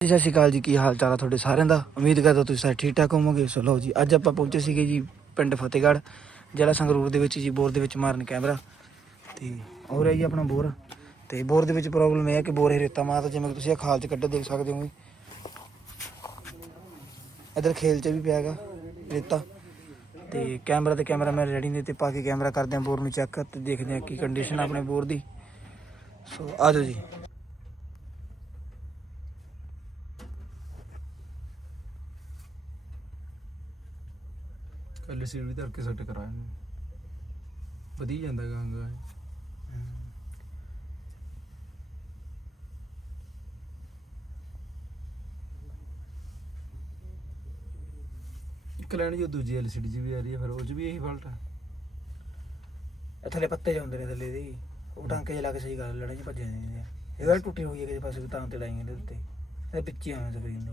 ਜੀ, ਸਤਿ ਸ਼੍ਰੀ ਅਕਾਲ ਜੀ, ਕੀ ਹਾਲ ਚਾਲ ਆ ਤੁਹਾਡੇ ਸਾਰਿਆਂ ਦਾ? ਉਮੀਦ ਕਰਦਾ ਤੁਸੀਂ ਸਾਰੇ ਠੀਕ ਠਾਕ ਹੋਵੋਗੇ, ਸੋ ਲਓ ਜੀ, ਅੱਜ ਆਪਾਂ ਪਹੁੰਚੇ ਸੀਗੇ ਜੀ ਪਿੰਡ ਫਤਿਹਗੜ੍ਹ ਜਿਹੜਾ ਸੰਗਰੂਰ ਦੇ ਵਿੱਚ ਜੀ, ਬੋਰ ਦੇ ਵਿੱਚ ਮਾਰਨ ਕੈਮਰਾ। ਤੇ ਹੋ ਰਿਹਾ ਜੀ ਆਪਣਾ ਬੋਰ? ਤੇ ਬੋਰ ਦੇ ਵਿੱਚ ਪ੍ਰੋਬਲਮ ਇਹ ਹੈ ਕਿ ਬੋਰ ਹੀ ਰੇਤਾ ਮਾਰਦਾ ਜਿਵੇਂ ਕਿ ਤੁਸੀਂ ਇਹ ਖਾਲ ਚ ਕੱਢੇ ਦੇਖ ਸਕਦੇ ਹੋਗੇ ਇਧਰ ਖੇਲ ਚ ਵੀ ਪਿਆ ਹੈਗਾ ਰੇਤਾ। ਤੇ ਕੈਮਰਾ ਤੇ ਕੈਮਰਾ ਮੈਂ ਰੈਡੀ ਨੇ ਤੇ ਪਾ ਕੇ ਕੈਮਰਾ ਕਰਦੇ ਹਾਂ ਬੋਰ ਨੂੰ ਚੈੱਕ ਤੇ ਦੇਖਦੇ ਹਾਂ ਕੀ ਕੰਡੀਸ਼ਨ ਆ ਆਪਣੇ ਬੋਰ ਦੀ। ਸੋ ਆ ਜਾਓ ਜੀ। ਕੱਲ ਸੀਲ ਧਰ ਕੇ ਸੈੱਟ ਕਰਾਇਆ ਇਹਨੂੰ ਵਧੀ ਜਾਂਦਾ ਗਾਂਗਾ ਇੱਕ ਲੈਣ ਜੋ ਦੂਜੀ ਐਲਸੀਡੀ ਜੀ ਵੀ ਆ ਰਹੀ ਹੈ, ਫਿਰ ਉਹ ਚ ਵੀ ਇਹੀ ਫਾਲਟ ਹੈ ਇਹ ਥੱਲੇ ਪੱਤੇ ਜਿਹੇ ਹੁੰਦੇ ਨੇ ਥੱਲੇ ਦੇ। ਉਹ ਟਾਂਕੇ ਜਿਹਾ ਲਾ ਕੇ ਸਹੀ ਗੱਲ ਲੜੇ ਚ ਭੱਜੇ ਜਾਂਦੇ ਨੇ। ਇਹ ਗੱਲ ਟੁੱਟੀ ਹੋਈ ਹੈ ਕਿਸੇ ਪਾਸੇ ਵੀ, ਤਾਂ ਤੇ ਲਾਈਆਂ ਇਹਦੇ ਉੱਤੇ। ਇਹ ਪਿੱਛੇ ਆਵੇਂ ਸਕਰੀਨ ਦੇ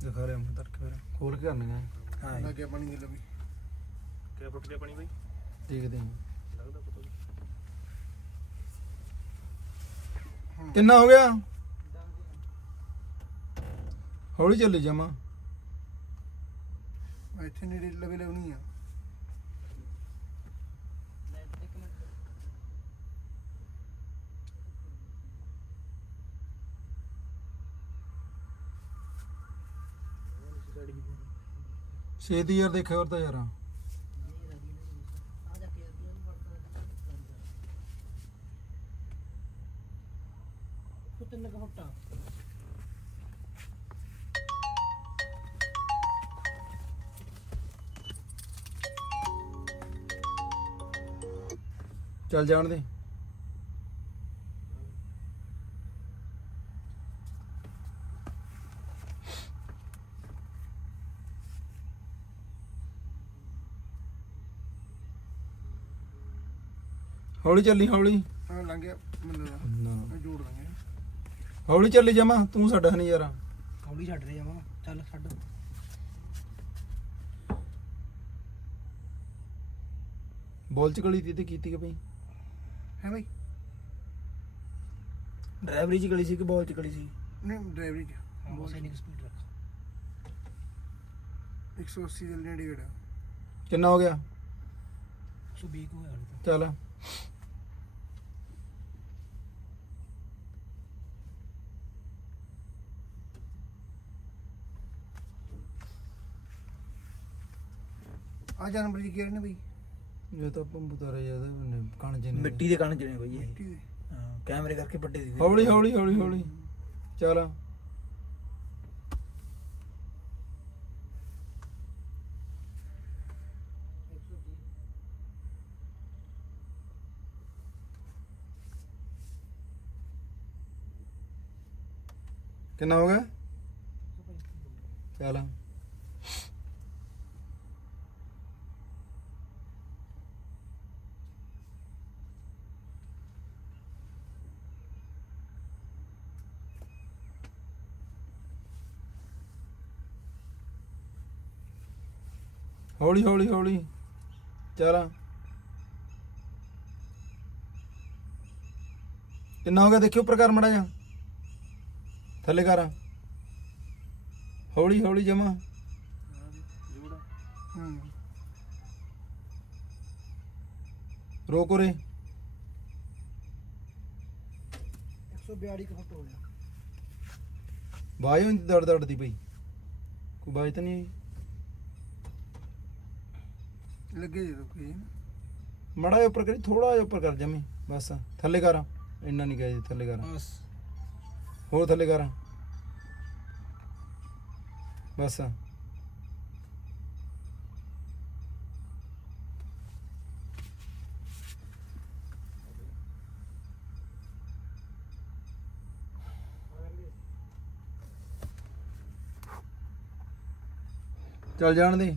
ਦਿਖਾ ਰਿਹਾ ਮੈਂ ਧਰ ਕੇ ਫਿਰ ਖੋਲ ਕੇ ਕਰਨਗੇ ਹਾਂ ਜੀ। ਲੱਗਿਆ ਪਾਣੀ ਦੀ ਲਵੀ ਕਿਆ ਫੁੱਟ ਗਿਆ ਪਾਣੀ ਬਈ? ਦੇਖਦੇ ਹਾਂ। ਲੱਗਦਾ ਪਤਾ ਨਹੀਂ। ਕਿੰਨਾ ਹੋ ਗਿਆ? ਹੌਲੀ ਚੱਲੀ ਜਾਵਾਂ ਇੱਥੇ ਨੇੜੇ ਲਵੇ ਲਾਉਣੀ ਆ। ਛੇਤੀ ਯਾਰ ਦੇਖਿਆ ਹੋਰ ਤਾਂ ਯਾਰ। ਚੱਲ ਜਾਣ ਦੇ। ਹੌਲੀ ਚੱਲੀ ਹੌਲੀ। ਆ ਲੰਘ ਗਿਆ ਮੈਨੂੰ ਲੱਗਦਾ ਨਾ। ਮੈਂ ਜੋੜ ਦਾਂਗੇ ਹੌਲੀ ਚੱਲੀ ਜਾਵਾਂ ਤੂੰ ਸਾਡਾ ਨਹੀਂ ਯਾਰ। ਹੌਲੀ ਛੱਡ ਰਹੇ ਜਾਵਾਂ। ਚੱਲ ਛੱਡ। ਬੋਲ ਚ ਗਲੀ ਤੀ ਤੇ ਕੀਤੀ ਕਿ ਭਈ? ਹੈ ਬਈ। ਡਰਾਈਵਰੀ ਚ ਗਲੀ ਸੀ ਕਿ ਬਾਲ ਚ ਗਲੀ ਸੀ? ਨਹੀਂ ਡਰਾਈਵਰੀ ਚ। ਬਹੁਤ ਸੈਨਿਕ ਸਪੀਡ ਰੱਖ। 180 ਦੇ ਨੇੜੇ ਗੜਾ। ਕਿੰਨਾ ਹੋ ਗਿਆ? 120 ਕੋ ਹੋਇਆ ਹਾਲੇ ਚੱਲ। ਆ ਜਾਨਵਰ ਜੀ ਕਿਹੜੇ ਨੇ ਬਈ। ਇਹ ਤਾਂ ਪੰਬੂ ਤਾਰੇ ਜ਼ਿਆਦਾ ਨੇ ਕਣ ਜੇ ਤਾਂ। ਨੇ। ਮਿੱਟੀ ਦੇ ਕਣ ਜਣੇ ਬਈ ਇਹ। ਮਿੱਟੀ ਦੇ। ਹਾਂ ਕੈਮਰੇ ਕਰਕੇ ਵੱਡੇ ਸੀ ਹੌਲੀ ਹੌਲੀ ਹੌਲੀ ਹੌਲੀ। ਚੱਲ। ਕਿੰਨਾ ਹੋ ਗਿਆ? ਚੱਲ। ਹੌਲੀ ਹੌਲੀ ਹੌਲੀ। ਚੱਲ। ਕਿੰਨਾ ਹੋ ਗਿਆ ਦੇਖਿਓ ਉੱਪਰ ਕਰ ਮੜਾ ਜਾ ਥੱਲੇ ਕਰ ਹੌਲੀ ਹੌਲੀ ਜਮਾ। ਰੋਕ ਉਰੇ। 142 ਕੁ ਫੁੱਟ ਹੋ ਗਿਆ। ਬਾਈ ਹੁੰਦੀ ਦੜ ਦੜਦੀ ਪਈ। ਕੋਈ ਬਾਈ ਤਾਂ ਨਹੀਂ ਲੱਗੇ ਜਦੋਂ ਕੋਈ। ਮੜਾ ਜਿਹਾ ਉੱਪਰ ਕਰੀ ਥੋੜਾ ਜਿਹਾ ਉੱਪਰ ਕਰ ਜਮੀ ਬਸ। ਥੱਲੇ ਕਰ। ਇੰਨਾ ਨਹੀਂ ਗਿਆ ਜੀ ਥੱਲੇ ਕਰ। ਬਸ। ਹੋਰ ਥੱਲੇ ਕਰ। ਬਸ। ਚੱਲ ਜਾਣ ਦੇ।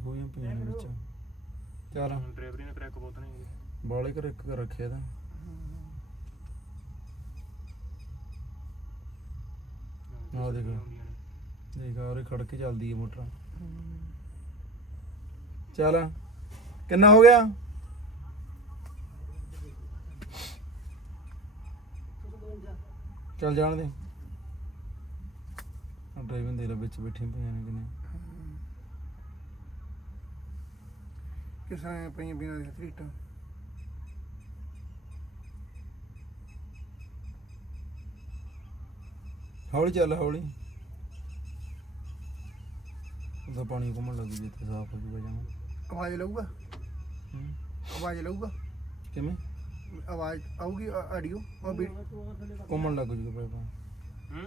ਖੋਈਆਂ ਪਈਆਂ ਨੇ ਵਿੱਚ। ਚੱਲ ਡਰਾਈਵਰੀ ਨੇ ਕਰੈਕ ਬਹੁਤ ਨਹੀਂ ਬਾਲੇ ਕਰ ਇੱਕ ਕਰ ਰੱਖਿਆ ਤਾਂ ਆਹ ਦੇਖੋ। ਦੇਖ ਆ ਉਰੇ ਖੜ ਕੇ ਚੱਲਦੀ ਹੈ ਮੋਟਰ। ਚੱਲ ਕਿੰਨਾ ਹੋ ਗਿਆ? ਚੱਲ ਜਾਣ ਦੇ। ਡਰਾਈਵਰ ਦੇ ਲਾ ਵਿੱਚ ਬੈਠੀਆਂ ਪਈਆਂ ਨੇ ਕਿਨੇ ਕਿਸ ਤਰ੍ਹਾਂ ਪਈਆਂ ਬਿਨਾਂ ਦੇ ਤਰੀਟਾਂ? ਹੌਲੀ ਚੱਲ ਹੌਲੀ। ਉਹਦਾ ਪਾਣੀ ਘੁੰਮਣ ਲੱਗ ਜੇ ਤੇ ਸਾਫ਼ ਹੋ ਜੂਗਾ ਜਮਾ। ਆਵਾਜ਼ ਲਊਗਾ? ਆਵਾਜ਼ ਲਊਗਾ? ਕਿਵੇਂ? ਆਵਾਜ਼ ਆਊਗੀ ਆਡੀਓ ਉਹ ਵੀ ਘੁੰਮਣ ਲੱਗ ਜੂਗਾ ਪਾਈਪਾਂ ਹੂੰ?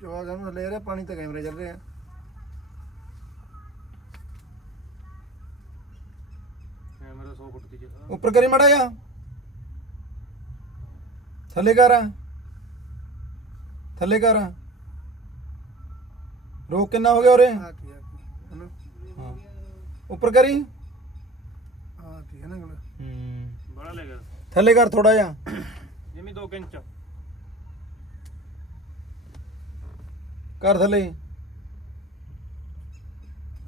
ਜੋ ਆ ਸਾਨੂੰ ਲੈ ਰਿਹਾ ਪਾਣੀ ਤਾਂ ਕੈਮਰੇ ਚੱਲ ਰਹੇ ਆ ਕੈਮਰਾ 100 ਫੁੱਟ ਦੀ ਜਗ੍ਹਾ ਉੱਪਰ ਕਰੀ ਮੜਾ ਜਾ ਥੱਲੇ ਕਰ। ਥੱਲੇ ਕਰ। ਰੋਕ ਕਿੰਨਾ ਹੋ ਗਿਆ ਉਰੇ? ਹਾਂ। ਉੱਪਰ ਕਰੀ। ਆ ਕੀ ਹੈ ਨਾ ਗੱਲ ਹੂੰ। ਬੜਾ ਲੈ ਗਿਆ ਥੱਲੇ ਕਰ ਥੋੜਾ ਜਿਹਾ। ਜਿਵੇਂ 2 ਇੰਚ। ਕਰ ਥੱਲੇ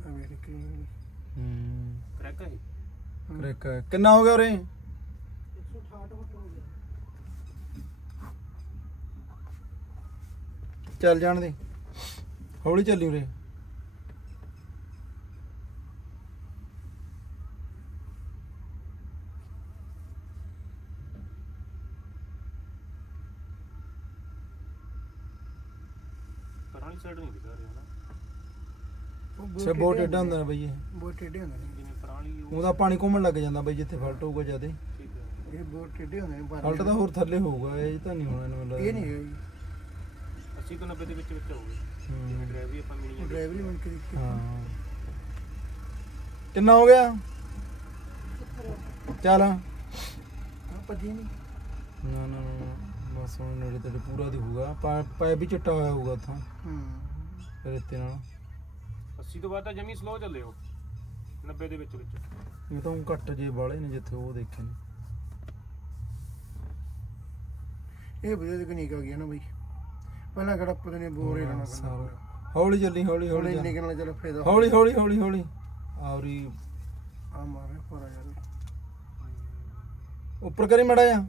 ਆ ਵੇਖ ਕਿ ਹੂੰ ਕਰੈਕ ਹੈ ਕਰੇਕ ਕਿੰਨਾ ਹੋ ਗਿਆ ਉਰੇ? ਚੱਲ ਜਾਣ ਦੇ। ਹੌਲੀ ਚੱਲੀ ਉਰੇ। ਸਾਈਡ ਨਹੀਂ ਦਿਖਾ ਰਿਹਾ ਨਾ। ਸੇ ਬਹੁਤ ਟੇਡਾ ਹੁੰਦਾ ਨਾ। ਬਈ ਇਹ। ਬਹੁਤ ਟੇਡੇ ਹੁੰਦੇ ਉਹਦਾ ਪਾਣੀ ਘੁੰਮਣ ਲੱਗ ਜਾਂਦਾ ਬਈ ਜਿੱਥੇ ਫਲਟ ਹੋਊਗਾ ਜਿਆਦੇ ਇਹ ਬਹੁਤ ਟੇਡੇ ਹੁੰਦੇ ਨੇ ਪਰ ਫਲਟ ਤਾਂ ਹੋਰ ਥੱਲੇ ਹੋਊਗਾ ਇਹ ਤਾਂ ਨਹੀਂ ਹੋਣਾ ਇਹਨੂੰ ਇਹ ਨਹੀਂ ਹੈ ਜੀ। 80 ਤੋਂ 90 ਦੇ ਵਿੱਚ ਵਿੱਚ ਹੋਊਗੀ ਜਿਵੇਂ। ਡਰਾਈਵਰੀ ਆਪਾਂ ਜਾਂਦੇ। ਡਰਾਈਵਰੀ ਬਣ ਕੇ ਦੇਖੀ ਹਾਂ। ਕਿੰਨਾ ਹੋ ਗਿਆ? ਚੱਲ। ਭੱਜੀ ਨਹੀਂ। ਨਾ ਨਾ ਨਾ ਨਾ, ਬਸ ਹੁਣ ਨੇੜੇ ਤੇੜੇ ਪੂਰਾ ਦਿਖੂਗਾ। ਪਾਇਪ ਵੀ ਚਿੱਟਾ ਹੋਇਆ ਹੋਊਗਾ ਉੱਥੋਂ। ਹੂੰ। ਰੇਤੇ ਨਾਲ। 80 ਤੋਂ ਬਾਅਦ ਤਾਂ ਜਮੀ ਸਲੋ ਚੱਲੇ ਹੋ 90 ਦੇ ਵਿੱਚ ਵਿੱਚ। ਇਹ ਤਾਂ ਊਂ ਘੱਟ ਜੇ ਵਾਲੇ ਨੇ ਜਿੱਥੇ ਉਹ ਦੇਖੇ ਨੇ। ਇਹ ਵਧੀਆ ਤਕਨੀਕ ਆ ਗਈ ਹੈ ਨਾ ਬਈ। ਪਹਿਲਾਂ ਕਿਹੜਾ ਪਤਾ ਨਹੀਂ ਬੋਰ ਹੀ ਲੈਣਾ ਸਾਰਾ। ਪੈਂਦਾ ਹੌਲੀ ਚੱਲੀ ਹੌਲੀ ਹੌਲੀ ਹੌਲੀ ਨਿਕਲਣ ਨਾਲ ਚਲੋ ਫਾਇਦਾ ਹੌਲੀ ਹੌਲੀ ਹੌਲੀ ਹੌਲੀ। ਆਉਰੀ ਆ ਮਾਰੇ ਫੋਰਾ ਯਾਰ। ਉੱਪਰ ਕਰੀ ਮੜਾ ਜਾ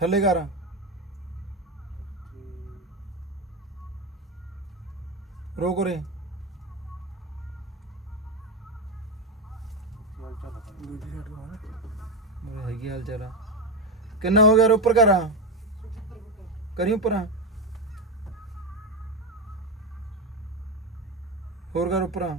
ਥੱਲੇ ਕਰ। ਰੋਕ ਰੇ ਚੱਲ ਚੱਲ ਆਪਾਂ ਦੂਜੀ ਸਾਈਡ ਤੋਂ ਆ ਨਾ ਮੇਰੇ ਹੈਗੀ ਹਾਲ ਚਾਰਾ ਕਿੰਨਾ ਹੋ ਗਿਆ ਰੇ ਉੱਪਰ ਕਰਾਂ ਕਰੀ ਉੱਪਰ? ਆ। ਹੋਰ ਕਰ ਉੱਪਰ? ਆ।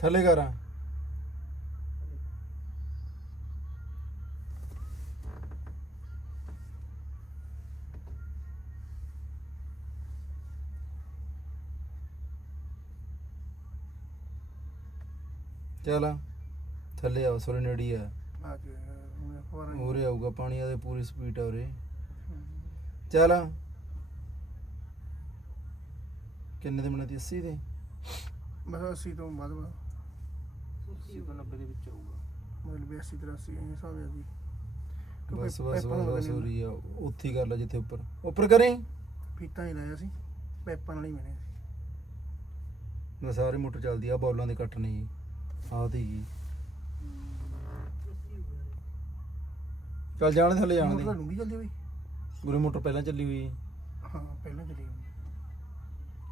ਥੱਲੇ ਕਰ ਚੱਲ। ਥੱਲੇ ਆ ਸੋਰੇ ਨੇੜੀ ਆ। ਆ ਕੇ ਮੈਂ ਫੋਰਾ ਉਰੇ ਆਊਗਾ ਪਾਣੀ ਆਦੇ ਪੂਰੀ ਸਪੀਡ ਆ ਉਰੇ। ਚੱਲ। ਕਿੰਨੇ ਦੇ ਬਣਾਤੀ 80 ਦੇ? ਬਸ 80 ਤੋਂ ਬਾਅਦ ਬਾਅਦ 80 ਤੋਂ 90 ਦੇ ਵਿੱਚ ਹੋਊਗਾ ਮਤਲਬ 80 83 ਇਹ ਹਿਸਾਬ ਹੈ ਜੀ। ਕਿਉਂਕਿ ਬਸ ਬਸ ਬਸ ਬਸ ਰਹੀ ਆ। ਉੱਥੇ ਹੀ ਕਰ ਲੈ ਜਿੱਥੇ ਉੱਪਰ। ਉੱਪਰ ਕਰੇ। ਫੀਤਾਂ ਹੀ ਲਾਇਆ ਸੀ। ਪੈਪਾਂ ਨਾਲ ਹੀ ਬਣੇ ਸੀ। ਮੈਂ ਸਾਰੇ ਮੋਟਰ ਚੱਲਦੀ ਆ ਬੌਲਾਂ ਦੇ ਕੱਟ ਨਹੀਂ ਆਹ ਦੀ ਜੀ। ਚੱਲ ਜਾਣ ਦੇ ਥੱਲੇ ਜਾਣ ਮੋਟਰ ਦੇ ਡੂੰਗੀ ਚੱਲਦੀ ਬਈ। ਗੁਰੇ ਮੋਟਰ ਪਹਿਲਾਂ ਚੱਲੀ ਹੋਈ ਹੈ। ਹਾਂ ਪਹਿਲਾਂ ਚੱਲੀ ਹੋਈ।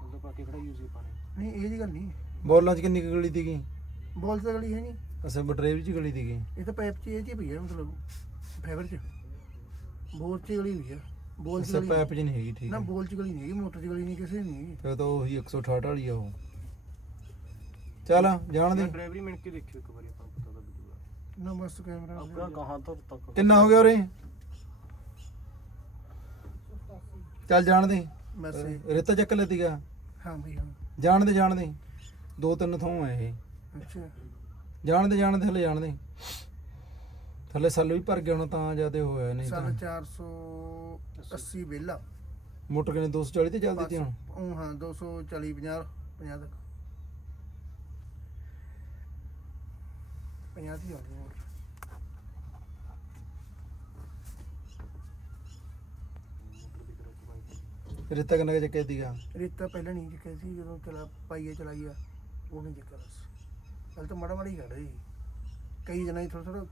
ਉਹਦਾ ਪਾ ਕੇ ਖੜਾ ਯੂਜ਼ ਹੀ ਪਾਣੀ ਨਹੀਂ ਇਹ ਦੀ ਗੱਲ ਨਹੀਂ। ਬੌਲਾਂ 'ਚ ਕਿੰਨੀ ਕੁ ਗਲੀ ਤੀਗੀ ਬੋਲ ਤਾਂ ਗਲੀ ਹੈ ਨਹੀਂ। ਅਸਾਂ ਬਟਰੇਵ 'ਚ ਗਲੀ ਤੀਗੀ ਇਹ ਤਾਂ ਪਾਈਪ 'ਚ ਇਹ 'ਚ ਹੀ ਪਈ ਹੈ ਮਤਲਬ ਫਾਈਬਰ 'ਚ। ਬੋਲ 'ਚ ਗਲੀ ਹੋਈ ਹੈ। ਬੋਲ 'ਚ ਅਸਾਂ ਗਲੀ ਪੈਪ 'ਚ ਨਹੀਂ ਹੈਗੀ ਠੀਕ ਨਾ ਹੈ। ਬੋਲ 'ਚ ਗਲੀ ਨਹੀਂ ਹੈਗੀ ਮੋਟਰ 'ਚ ਗਲੀ ਨਹੀਂ ਕਿਸੇ ਦੀ ਨਹੀਂ ਹੈਗੀ। ਫਿਰ ਤਾਂ ਉਹੀ 168 ਵਾਲੀ ਆ ਉਹ। ਚੱਲ ਜਾਣ ਦੇ। ਡਰਾਈਵਰੀ ਮਿਣ ਕੇ ਦੇਖਿਓ ਇੱਕ ਵਾਰੀ ਆਪਾਂ ਨੂੰ ਪਤਾ ਲੱਗ। ਜੂਗਾ ਨਾ ਬਸ ਕੈਮਰਾ ਆਪਣਾ ਕਹਾਂ ਤੋਂ ਤੱਕ ਕਿੰਨਾ ਹੋ ਗਿਆ ਉਰੇ? ਚੱਲ ਜਾਣ ਦੇ। ਮੈਸੇਜ ਰੇਤਾ ਚੱਕ ਲੈਤੀਗਾ ਹਾਂ ਬਈ ਹਾਂ। ਜਾਣ ਦੇ ਜਾਣ ਦੇ। ਦੋ ਤਿੰਨ ਥਾਂ ਆ ਇਹ। ਅੱਛਾ। ਜਾਣ ਦੇ ਜਾਣ ਦੇ ਥੱਲੇ ਜਾਣ ਦੇ। ਥੱਲੇ ਸੱਲ ਵੀ ਭਰ ਗਿਆ ਹੁਣ ਤਾਂ ਜਿਆਦੇ ਹੋਇਆ ਨਹੀਂ ਸਾਲ ਤਾਂ 480 ਵਿਹਲਾ। ਮੋਟਰ ਕਿਨੇ 240 ਤੇ ਚੱਲਦੀ ਤੀ ਹੁਣ। ਉਹ ਹਾਂ 240 50 50 ਤੱਕ। 50 ਦੀ ਆਉਂਦੀ ਮੋਟਰ ਰੇਤਾ ਕਿੰਨਾ ਕੁ ਚੱਕਿਆ ਤੀਗਾ ਰੇਤਾ ਪਹਿਲਾਂ ਨਹੀਂ ਚੱਕਿਆ ਸੀ ਜਦੋਂ ਚਲਾ ਪਾਈਏ ਚਲਾਈ ਆ ਉਹ ਨਹੀਂ ਚੱਕਿਆ ਬਸ। ਪਹਿਲਾਂ ਤਾਂ ਮਾੜਾ ਮਾੜਾ ਹੀ ਖੜਾ ਸੀ ਕਈ ਜਣਾ ਹੀ ਥੋੜਾ ਥੋੜਾ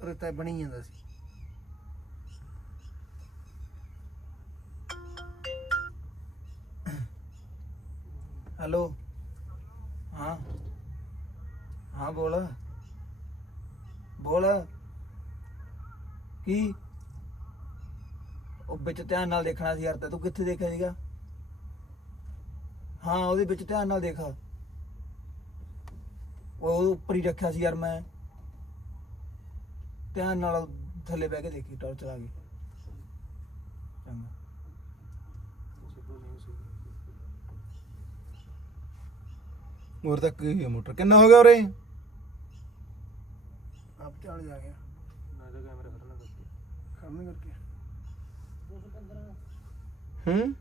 ਰੇਤਾ ਬਣੀ ਜਾਂਦਾ ਸੀ। ਹੈਲੋ। ਹਾਂ। ਹਾਂ ਬੋਲ। ਬੋਲ। ਕੀ? ਉਹ ਵਿੱਚ ਧਿਆਨ ਨਾਲ ਦੇਖਣਾ ਸੀ ਯਾਰ, ਤੂੰ ਕਿੱਥੇ ਦੇਖਿਆ ਸੀਗਾ? ਹਾਂ, ਉਹਦੇ ਵਿੱਚ ਧਿਆਨ ਨਾਲ ਦੇਖ। ਉਹ ਉੱਪਰ ਹੀ ਰੱਖਿਆ ਸੀ ਯਾਰ ਮੈਂ। ਧਿਆਨ ਨਾਲ ਥੱਲੇ ਬਹਿ ਕੇ ਦੇਖੀ, ਟੌਰਚ ਲਾ ਕੇ। ਚੰਗਾ। ਹੋਰ ਤੱਕ ਗਈ ਮੋਟਰ? ਕਿੰਨਾ ਹੋ ਗਿਆ ਉਰੇ? ਆਪ ਚੱਲ ਜਾ ਗਿਆ ਨਾ ਤਾਂ ਕੈਮਰਾ ਖੜਨਾ ਕਰਕੇ। ਖੜਨੇ ਕਰਕੇ। ਹੂੰ?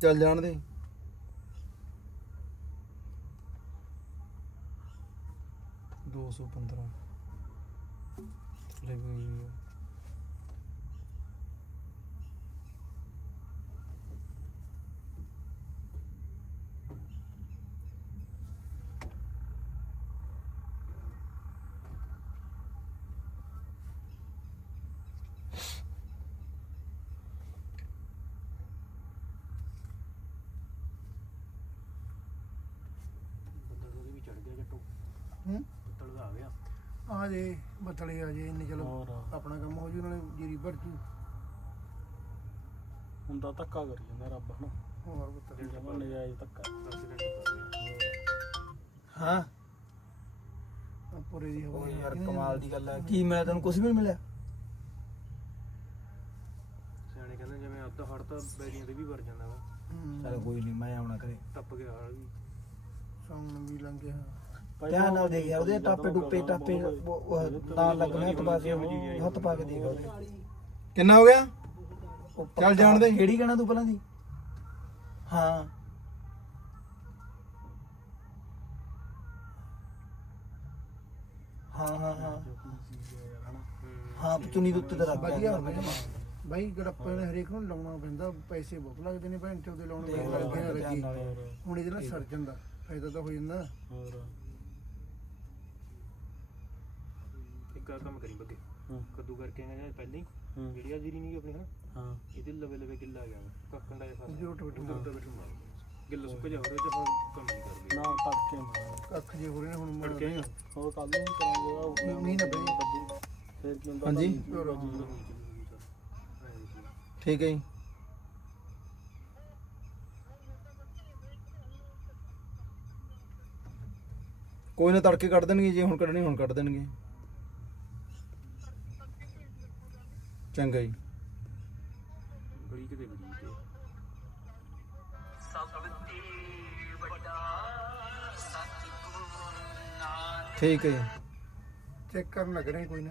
ਚੱਲ ਜਾਣ ਦੇ। ਦੋ ਸੌ ਪੰਦਰਾਂ। ਥੱਲੇ ਵੀ ਹੋਈ ਆ। ਬੰਦਾ ਉਹਦੇ ਵੀ ਚੜ ਗਿਆ ਜੱਟੂ ਹੂੰ ਬੱਦਲ ਦਾ ਆ ਗਿਆ ਆ ਜੇ ਬਤਲੇ ਆ ਜੇ ਇੰਨੇ ਚਲੋ ਹੋਰ। ਆਪਣਾ ਕੰਮ ਹੋ ਜੂ ਨਾਲੇ ਜੀਰੀ ਭਰ ਜੂ। ਹੁੰਦਾ ਧੱਕਾ ਕਰੀ ਜਾਂਦਾ ਰੱਬ ਹਨਾ? ਹੋਰ ਬਤਲੇ ਜਮਾ ਨਜਾਇਜ਼ ਧੱਕਾ। ਹਾਂ? ਪੂਰੇ ਦੀ ਹਵਾ ਉਹ ਯਾਰ ਲੱਗੀ ਨਾ। ਕਮਾਲ ਦੀ ਗੱਲ ਹੈ ਕੀ ਮਿਲਿਆ ਤੈਨੂੰ? ਕੁਝ ਵੀ ਨਹੀਂ ਮਿਲਿਆ? ਸਿਆਣੇ ਕਹਿੰਦੇ ਜਿਵੇਂ ਅੱਧ ਹੜ ਤਾਂ ਬੈਰੀਆਂ ਤੇ ਵੀ ਵਰ ਜਾਂਦਾ ਵਾ। ਹੂੰ। ਚਲ ਕੋਈ ਨਹੀਂ ਮੈਂ ਆਉਣਾ ਕਰੇ ਟੱਪ ਗਿਆ ਹੜ ਵੀ। ਸਾਉਣ ਵੀ ਲੰਘਿਆ ਧਿਆਨ ਨਾਲ ਦੇਖ ਯਾਰ ਉਹਦੇ ਟਾਪੇ ਡੁੱਪੇ ਟਾਪੇ ਨਾਲ ਲੱਗਣੇ ਹੱਥ ਪਾ ਕੇ ਹੱਥ ਪਾ ਕੇ ਦੇਖ ਉਹਦੇ। ਕਿੰਨਾ ਹੋ ਗਿਆ? ਉਹ ਚੱਲ ਜਾਣ ਦੇ। ਕਿਹੜੀ ਕਹਿਣਾ ਤੂੰ ਪਹਿਲਾਂ ਦੀ? ਹਾਂ। ਹਾਂ ਹਾਂ ਹਾਂ। ਹਾਂ ਚੁੰਨੀ ਦੇ ਉੱਤੇ ਤੇ ਰੱਖ ਵਧੀਆ ਯਾਰ। ਹੋ ਗਿਆ ਬਾਈ ਗੜੱਪੇ ਨੇ ਹਰੇਕ ਨੂੰ ਲਾਉਣਾ ਪੈਂਦਾ ਪੈਸੇ ਬਹੁਤ ਲੱਗਦੇ ਨੇ ਭੈਣ ਚੋਦੇ ਲਾਉਣੇ ਪੈਂਦੇ ਲੱਗੇ ਨਾ ਲੱਗੀ ਹੁਣ ਇਹਦੇ ਨਾਲ ਸਰ ਜਾਂਦਾ ਫਾਇਦਾ ਤਾਂ ਹੋ ਜਾਂਦਾ। ਹੋਰ। ਇੱਕ ਆ ਕੰਮ ਕਰੀ ਬੱਗੇ। ਹੂੰ। ਕੱਦੂ ਕਰਕੇ ਜਾਂ ਪਹਿਲਾਂ ਹੀ। ਹੂੰ। ਜਿਹੜੀ ਆ ਜੀਰੀ ਨਹੀਂ ਆਪਣੀ ਹਨਾ? ਹਾਂ। ਇਹਦੇ ਲਵੇ ਲਵੇ ਗਿੱਲਾ ਆ ਗਿਆ। ਕੱਕਣ ਦਾ ਫਸ ਜੋ ਟੁੱਟ ਉਧਰ ਤਾਂ ਬੈਠੂ। ਮਾਰ ਗਿੱਲਾ ਸੁੱਕ ਜਾ ਹੋਰ ਜਹਾਂ ਕੰਮ ਨਹੀਂ ਕਰਦੀ। ਨਾ ਤੜਕੇ ਮਾਰ। ਕੱਖ ਜੇ ਹੋ ਰਹੇ ਨੇ ਹੁਣ ਮਰ ਕੇ ਆਇਆ ਹੋਰ ਕੱਲ ਨੂੰ ਕਰਾਂਗੇ ਉਹ ਨਹੀਂ ਨਾ ਬਈ ਫਿਰ ਕੀ ਹੁੰਦਾ ਹਾਂਜੀ। ਠੀਕ ਹੈ ਜੀ। ਕੋਈ ਨਾ ਤੜਕੇ ਕੱਢ ਦੇਣਗੇ ਜੇ ਹੁਣ ਕੱਢਣੀ ਹੁਣ ਕੱਢ ਦੇਣਗੇ। ਚੰਗਾ ਜੀ। ਕਿਤੇ ਤੇ ਠੀਕ ਹੈ ਜੀ। ਚੈੱਕ ਕਰਨ ਲੱਗ ਰਹੇ ਕੋਈ ਨਾ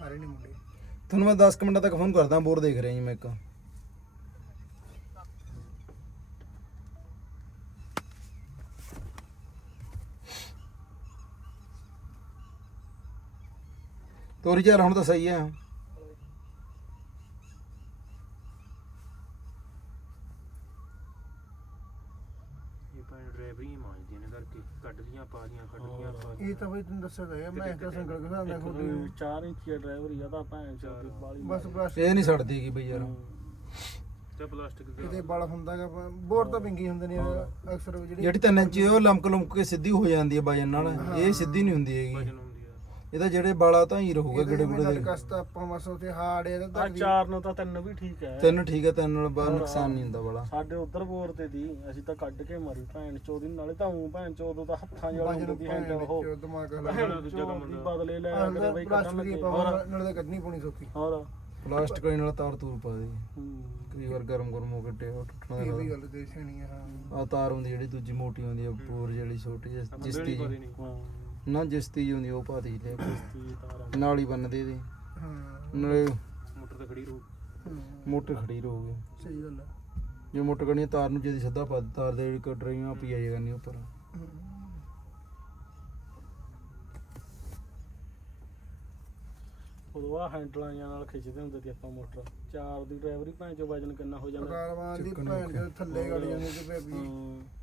ਆ ਰਹੇ ਨੇ ਮੁੰਡੇ। ਤੁਹਾਨੂੰ ਮੈਂ 10 ਕੁ ਮਿੰਟਾਂ ਤੱਕ ਫੋਨ ਕਰਦਾ ਬੋਰ ਦੇਖ ਰਿਹਾ ਜੀ ਮੈਂ ਇੱਕ। ਤੋਰੀ ਚਾਰ ਹੁਣ ਤਾਂ ਸਹੀ ਹੈ ਇਹ ਭਾਵੇਂ ਡਰਾਈਵਰੀ ਹੀ ਮਾਂਜਦੀਆਂ ਨੇ ਕਰਕੇ ਕੱਢ ਲੀਆਂ ਪਾ ਲੀਆਂ ਕੱਢ ਲੀਆਂ ਪਾ ਇਹ ਤਾਂ ਬਈ ਤੈਨੂੰ ਦੱਸਿਆ ਤਾਂ ਹੈ ਮੈਂ ਤਾਂ ਸੰਗਲ ਘਸਾਉਂਦਾ ਇੱਕ ਖੋਦੀ ਕੋਈ 4 ਇੰਚੀ ਡਰਾਈਵਰ ਹੀ ਆ ਤਾਂ ਭੈਣ ਚੋਦ ਵਾਲੀ ਬਸ ਬਸ। ਇਹ ਨਹੀਂ ਛੱਡਦੀ ਗੀ ਬਈ ਯਾਰ। ਤੇ ਪਲਾਸਟਿਕ ਕਿਤੇ ਬਲ ਹੁੰਦਾਗਾ ਬੋਰ ਤਾਂ ਪਿੰਗੀ ਹੁੰਦੇ ਨੇ ਅਕਸਰ ਉਹ ਜਿਹੜੀ ਜਿਹੜੀ 3 ਇੰਚੀ ਉਹ ਲੰਕ ਲੁਮਕ ਕੇ ਸਿੱਧੀ ਹੋ ਜਾਂਦੀ ਹੈ ਵਜਨ ਨਾਲ। ਇਹ ਸਿੱਧੀ ਨਹੀਂ ਹੁੰਦੀ ਹੈਗੀ। ਇਹਦਾ ਜਿਹੜੇ ਬਾਲਾ ਤਾਂ ਹੀ ਰਹੂਗਾ ਗੜੇ ਗੁੜੇ ਦੇ। ਕਸਤਾ ਆਪਾਂ ਬਸ ਉਥੇ ਹਾਰਡ ਇਹਦਾ ਆ ਤਾਂ ਚਾਰ ਨੂੰ ਤਾਂ ਤਿੰਨ ਵੀ ਠੀਕ ਹੈ। ਤਿੰਨ ਠੀਕ ਹੈ ਤਿੰਨ ਨਾਲ ਬਾਹਰ ਨੁਕਸਾਨ ਨਹੀਂ ਹੁੰਦਾ ਬਾਲਾ ਸਾਡੇ ਉਧਰ ਬੋਰ ਤੇ ਦੀ ਅਸੀਂ ਤਾਂ ਕੱਢ ਕੇ ਮਾਰੀ ਭੈਣ ਚੋਦੀ ਨਾਲੇ ਤਾਂ ਉਹ ਭੈਣ ਚੋਦ ਤਾਂ ਹੱਥਾਂ ਜਿਹਾ ਹੁੰਦੀ ਹੈਂਡ ਉਹ ਦਿਮਾਗ ਭੈਣ ਚੋਦ ਦੀ ਬਦਲੇ ਲੈ ਕਰੇ ਬਈ ਕੱਢਣ ਪਲਾਸਟਿਕ ਦੀ ਲੱਗੇ ਪਾਵਰ ਨਾਲ ਤਾਂ ਕੱਢਣੀ ਪਣੀ ਸੌਖੀ। ਹੋਰ। ਪਲਾਸਟਿਕ ਵਾਲੀ ਨਾਲ ਤਾਰ ਤੂਰ ਪਾ ਦੇ। ਹੂੰ। ਕਈ ਵਾਰ ਗਰਮ ਗਰਮ ਹੋ ਕੇ ਟੇ ਉਹ ਟੁੱਟਣਾ ਇਹ ਵੀ ਦਾ ਗੱਲ ਦੇ ਸਿਆਣੀ ਆ ਆ ਤਾਰ ਹੁੰਦੀ ਜਿਹੜੀ ਦੂਜੀ ਮੋਟੀ ਹੁੰਦੀ ਆ ਬੋਰ ਜਿਹੜੀ ਛੋਟੀ ਜਿਹੀ। ਨਹੀਂ ਹਾਂ। ਨਾ ਜਿਸਤੀ ਜਿਹੀ ਹੁੰਦੀ ਉਹ ਪਾ ਦੇ ਲੈ ਕੇ। ਕੀ ਤਾਰਾ ਨਾਲ ਹੀ ਬੰਨਦੇ ਦੇ ਹਾਂ। ਨਾਲੇ ਮੋਟਰ ਤੇ ਖੜੀ ਰਹੂ। ਹਾਂ, ਮੋਟਰ ਖੜੀ ਰਹੂਗੀ। ਸਹੀ ਗੱਲ ਆ। ਜੇ ਮੋਟਰ ਕਰਨੀ ਤਾਰ ਨੂੰ ਜਿਹਦੀ ਸਿੱਧਾ ਪਾ ਦੇ, ਤਾਰ ਦੇ ਜਿਹੜੀ ਕੱਟ ਰਹੀਆਂ ਪਈ ਆ ਜਾਏਗਾ ਨਹੀਂ ਉੱਪਰ। ਉਦੋਂ ਆ ਹੈਂਡਲਾਂ ਨਾਲ ਖਿੱਚਦੇ ਹੁੰਦੇ ਸੀ ਆਪਾਂ ਮੋਟਰ। ਚਾਰ ਦੀ ਡਰਾਈਵਰੀ ਭੈਣ ਚੋ ਵਜਨ ਕਿੰਨਾ ਹੋ ਜਾਂਦਾ। ਕਾਰਵਾਨ ਦੀ ਚੱਕਣ ਭੈਣ ਔਖਾ। ਦੇ ਥੱਲੇ ਤੇ ਫੇਰ ਵੀ ਹਾਂ।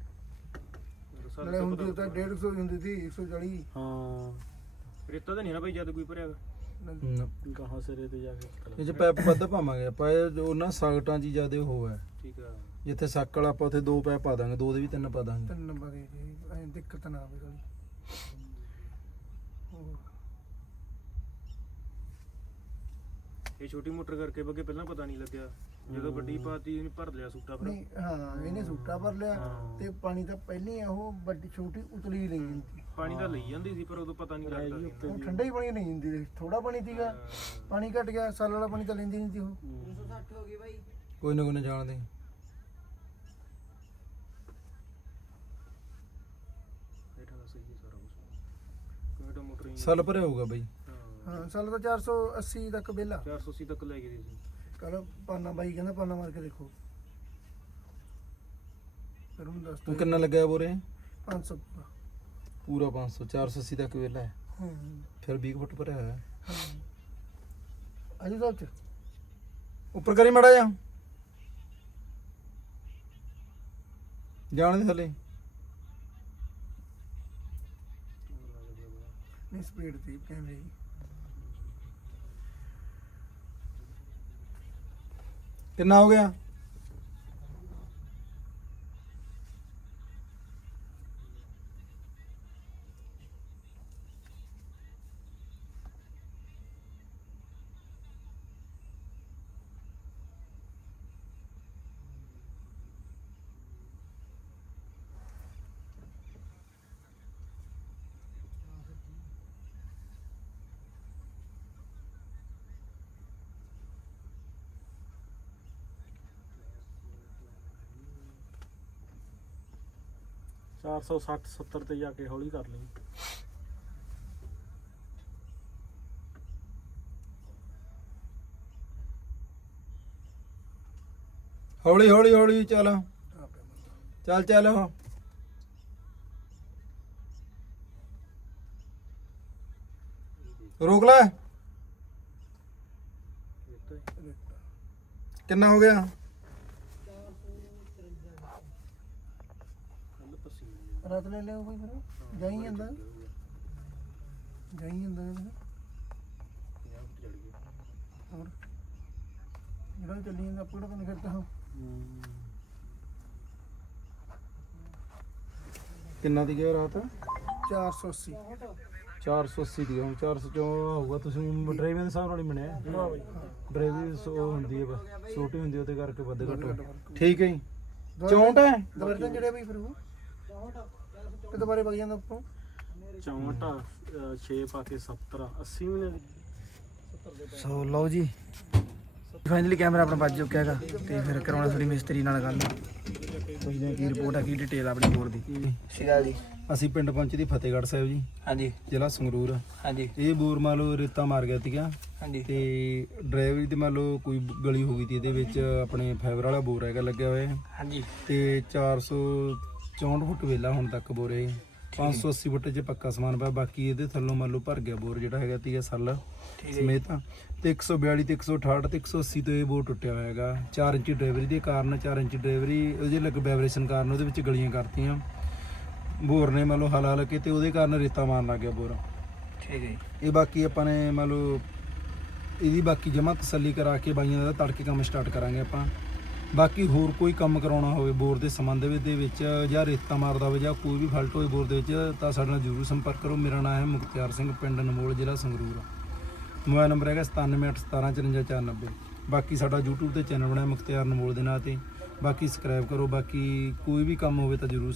ਨਾਲੇ ਹੁੰਦੀ ਤਾਂ 150 ਦੀ ਹੁੰਦੀ ਸੀ 140 ਹਾਂ। ਰੇਤਾ ਤਾਂ ਨਹੀਂ ਨਾ ਭਾਈ ਜਦ ਕੋਈ ਭਰਿਆ ਵਾ। ਗਾਹਾਂ ਸਿਰੇ ਤੇ ਜਾ ਕੇ ਇਹ ਚ ਪੈਪ ਵੱਧ ਪਾਵਾਂਗੇ ਆਪਾਂ ਇਹ ਜੋ ਨਾ ਸਾਗਟਾਂ 'ਚ ਹੀ ਜ਼ਿਆਦਾ ਉਹ ਹੈ। ਠੀਕ ਆ। ਜਿੱਥੇ ਸੱਕ ਵਾਲਾ ਆਪਾਂ ਉੱਥੇ ਦੋ ਪੈਪ ਪਾ ਦਾਂਗੇ ਦੋ ਦੇ ਵੀ ਤਿੰਨ ਪਾ ਦਾਂਗੇ। ਤਿੰਨ ਨੰਬਰ ਦੀ ਜੀ ਐ ਦਿੱਕਤ ਨਾ ਆਵੇ ਕੋਈ। ਇਹ ਛੋਟੀ ਮੋਟਰ ਕਰਕੇ ਬੱਗੇ ਪਹਿਲਾਂ ਪਤਾ ਨਹੀਂ ਲੱਗਿਆ। ਜਦੋਂ ਵੱਡੀ ਪਾਤੀ ਇਹਨੇ ਭਰ ਲਿਆ ਸੂਟਾ ਫਿਰ। ਨਹੀਂ ਹਾਂ ਇਹਨੇ ਸੂਟਾ ਭਰ ਲਿਆ ਹਾਂ। ਤੇ ਪਾਣੀ ਤਾਂ ਪਹਿਲੇ ਆ ਉਹ ਵੱਡੀ ਛੋਟੀ ਉਤਲੀ ਲਈ ਜਾਂਦੀ। ਪਾਣੀ ਤਾਂ ਲਈ ਜਾਂਦੀ ਸੀ ਪਰ ਉਦੋਂ ਪਤਾ ਨਹੀਂ ਲੱਗਦਾ ਗਈ ਸੀ। ਉਹ ਦੀ। ਠੰਡਾ ਹੀ ਪਾਣੀ ਨਹੀਂ ਜਾਂਦੀ ਥੋੜਾ ਪਾਣੀ ਸੀਗਾ ਪਾਣੀ ਘਟ ਗਿਆ ਸਾਲ ਵਾਲਾ ਪਾਣੀ ਤਾਂ ਲੈਂਦੀ ਨਹੀਂ ਸੀ ਉਹ। ਹੂੰ। ਕੋਈ ਨਾ ਕੋਈ ਨਾ ਜਾਣਦੇ ਹੇਠਾਂ ਦਾ ਸਹੀ ਹੈ ਸਾਰਾ ਕੁਝ ਕਿਉਂਕਿ ਮੋਟਰ ਹੀ ਸੱਲ ਭਰਿਆ ਹੋਊਗਾ ਬਈ। ਹਾਂ। ਹਾਂ ਸਾਲ ਦਾ 480 ਤੱਕ ਬਿੱਲ ਆ 480 ਤੱਕ ਲੈ ਗਏ ਸੀ ਕੱਲ ਪਾਨਾ ਬਾਈ ਕਹਿੰਦਾ ਪਾਨਾ ਮਾਰ ਕੇ ਦੇਖੋ। ਫਿਰ ਉਹਨੂੰ ਦੱਸ ਤੂੰ ਕਿੰਨਾ ਲੱਗਿਆ ਬੋਰੇ? 500 ਪੂਰਾ। 500 480 ਤੱਕ ਵੇਲਾ ਹੈ। ਹਾਂ। ਫਿਰ 20 ਫੁੱਟ ਭਰਿਆ ਹੋਇਆ ਹੈ। ਅਜੇ ਸਾਹਿਬ ਚ। ਉੱਪਰ ਕਰੀ ਮੜਾ ਜਾ ਜਾਣ ਦੇ ਥੱਲੇ। ਨਹੀਂ ਸਪੀਡ ਤੇ ਕੈਮਰੇ ਦੀ ਕਿੰਨਾ ਹੋ ਗਿਆ? ਚਾਰ ਸੌ 60 70 ਤੇ ਜਾ ਕੇ ਹੌਲੀ ਕਰ ਲਈ। ਹੌਲੀ ਹੌਲੀ ਹੌਲੀ ਚੱਲ। ਚੱਲ ਚੱਲ। ਰੋਕ ਲੈ। ਕਿੰਨਾ ਹੋ ਗਿਆ ਕੱਲ ਪਸੀਨੇ ਰਾਤ ਲੈ ਲਿਓ ਕੋਈ ਫਿਰ। ਜਾਈ ਜਾਂਦਾ। ਜਾਈ ਜਾਂਦਾ ਇਹਦਾ। 50 ਚੜ ਗਏ ਹੋਰ? ਜਿਹੜਾ ਚੱਲੀ ਜਾਂਦਾ ਪੂਰਾ ਤਾਂ ਤਾਂ ਹੂੰ। ਕਿੰਨਾ ਦੀ ਗਿਆ ਰਾਤ? 480 480 ਦੀ ਹੁਣ 400 ਚੋਂ ਹੋਊਗਾ ਤੁਸੀਂ ਡਰਾਈਵਿੰਗ ਦੇ ਹਿਸਾਬ ਨਾਲ ਹੀ ਬਣਿਆ ਡਰਾਈਵਿੰਗ ਸੋ ਹੁੰਦੀ ਹੈ ਬਸ। ਛੋਟੀ ਹੁੰਦੀ ਉਹਦੇ ਕਰਕੇ ਵੱਧ ਘੱਟ ਠੀਕ ਹੈ ਜੀ। 64 ਹੈ? ਤਾਂ ਜਿਹੜੇ ਬਈ ਫਿਰ ਉਹ? ਤੇ ਦੁਬਾਰੇ ਵਗ ਜਾਂਦਾ ਉੱਪਰੋਂ 64 6 ਪਾ ਕੇ 70 80 ਮਹੀਨੇ ਦੀ ਸੋ ਲਓ ਜੀ। ਫਾਈਨਲੀ ਕੈਮਰਾ ਆਪਣਾ ਵੱਜ ਚੁੱਕਿਆ ਹੈਗਾ ਤੇ ਫਿਰ ਕਰਾਉਣਾ ਥੋੜੀ ਮਿਸਤਰੀ ਨਾਲ ਗੱਲ। ਪੁੱਛਦੇ ਕੀ ਰਿਪੋਰਟ ਆ ਕੀ ਡਿਟੇਲ ਆਪਣੀ ਬੋਰ ਦੀ? ਸਿਗਾ ਜੀ। ਅਸੀਂ ਪਿੰਡ ਪਹੁੰਚੇ ਦੀ ਫਤਿਹਗੜ੍ਹ ਸਾਹਿਬ ਜੀ। ਹਾਂਜੀ। ਜ਼ਿਲ੍ਹਾ ਸੰਗਰੂਰ। ਹਾਂਜੀ। ਇਹ ਬੋਰ ਮੰਨ ਲਓ ਰੇਤਾ ਮਾਰ ਗਿਆ ਸੀਗਾ। ਹਾਂਜੀ। ਤੇ ਡਰਾਈਵਰੀ ਤੇ ਮੰਨ ਲਓ ਕੋਈ ਗਲੀ ਹੋ ਗਈ ਤੀ ਇਹਦੇ ਵਿੱਚ ਆਪਣੇ ਫਾਈਬਰ ਵਾਲਾ ਬੋਰ ਹੈਗਾ ਲੱਗਿਆ ਹੋਇਆ। ਹਾਂਜੀ। ਤੇ 464 ਫੁੱਟ ਵੇਲਾ ਹੁਣ ਤੱਕ ਬੋਰੇ। 580 ਫੁੱਟ 'ਚ ਪੱਕਾ ਸਮਾਨ ਪਿਆ ਬਾਕੀ ਇਹਦੇ ਥੱਲੋਂ ਮੰਨ ਲਓ ਭਰ ਗਿਆ ਬੋਰ ਜਿਹੜਾ ਹੈਗਾ ਤੀਗਾ ਸੱਲ। ਸਮੇਤ। ਤੇ 142 ਤੇ 168 ਤੇ 180 ਤੋਂ ਇਹ ਬੋਰ ਟੁੱਟਿਆ ਹੋਇਆ ਹੈਗਾ। 4 ਇੰਚੀ ਡਰਾਈਵਰੀ ਦੇ ਕਾਰਨ 4 ਇੰਚੀ ਡਰਾਈਵਰੀ ਉਹਦੇ ਲੱਗ ਵਾਈਬ੍ਰੇਸ਼ਨ ਕਾਰਨ ਉਹਦੇ ਵਿੱਚ ਗਲੀਆਂ ਕਰਤੀਆਂ। ਬੋਰ ਨੇ ਮੰਨ ਲਓ ਹਲਾ ਲਾ ਕੇ ਤੇ ਉਹਦੇ ਕਾਰਨ ਰੇਤਾ ਮਾਰਨ ਲੱਗ ਗਿਆ ਬੋਰ। ਠੀਕ ਹੈ ਇਹ ਬਾਕੀ ਆਪਾਂ ਨੇ ਮੰਨ ਲਓ ਇਹਦੀ ਬਾਕੀ ਜਮਾ ਤਸੱਲੀ ਕਰਾ ਕੇ ਬਾਈਆਂ ਦਾ ਤੜਕੇ ਕੰਮ ਸਟਾਰਟ ਕਰਾਂਗੇ ਆਪਾਂ। ਬਾਕੀ ਹੋਰ ਕੋਈ ਕੰਮ ਕਰਾਉਣਾ ਹੋਵੇ ਬੋਰ ਦੇ ਸੰਬੰਧ ਦੇ ਵਿੱਚ ਜਾਂ ਰੇਤਾ ਮਾਰਦਾ ਹੋਵੇ ਜਾਂ ਕੋਈ ਵੀ ਫਾਲਟ ਹੋਵੇ ਬੋਰ ਦੇ ਵਿੱਚ, ਤਾਂ ਸਾਡੇ ਨਾਲ ਜ਼ਰੂਰ ਸੰਪਰਕ ਕਰੋ। ਮੇਰਾ ਨਾਮ ਹੈ ਮੁਖਤਿਆਰ ਸਿੰਘ, ਪਿੰਡ ਨਮੋਲ, ਜ਼ਿਲ੍ਹਾ ਸੰਗਰੂਰ। ਮੋਬਾਈਲ ਨੰਬਰ ਹੈਗਾ 9781175490 ਬਾਕੀ ਸਾਡਾ YouTube ਤੇ ਚੈਨਲ ਬਣਿਆ ਮੁਖਤਿਆਰ ਨਮੋਲ ਦੇ ਨਾਂ ਤੇ। ਬਾਕੀ ਸਬਸਕ੍ਰਾਈਬ ਕਰੋ, ਬਾਕੀ ਕੋਈ ਵੀ ਕੰਮ ਹੋਵੇ ਤਾਂ ਜ਼ਰੂਰ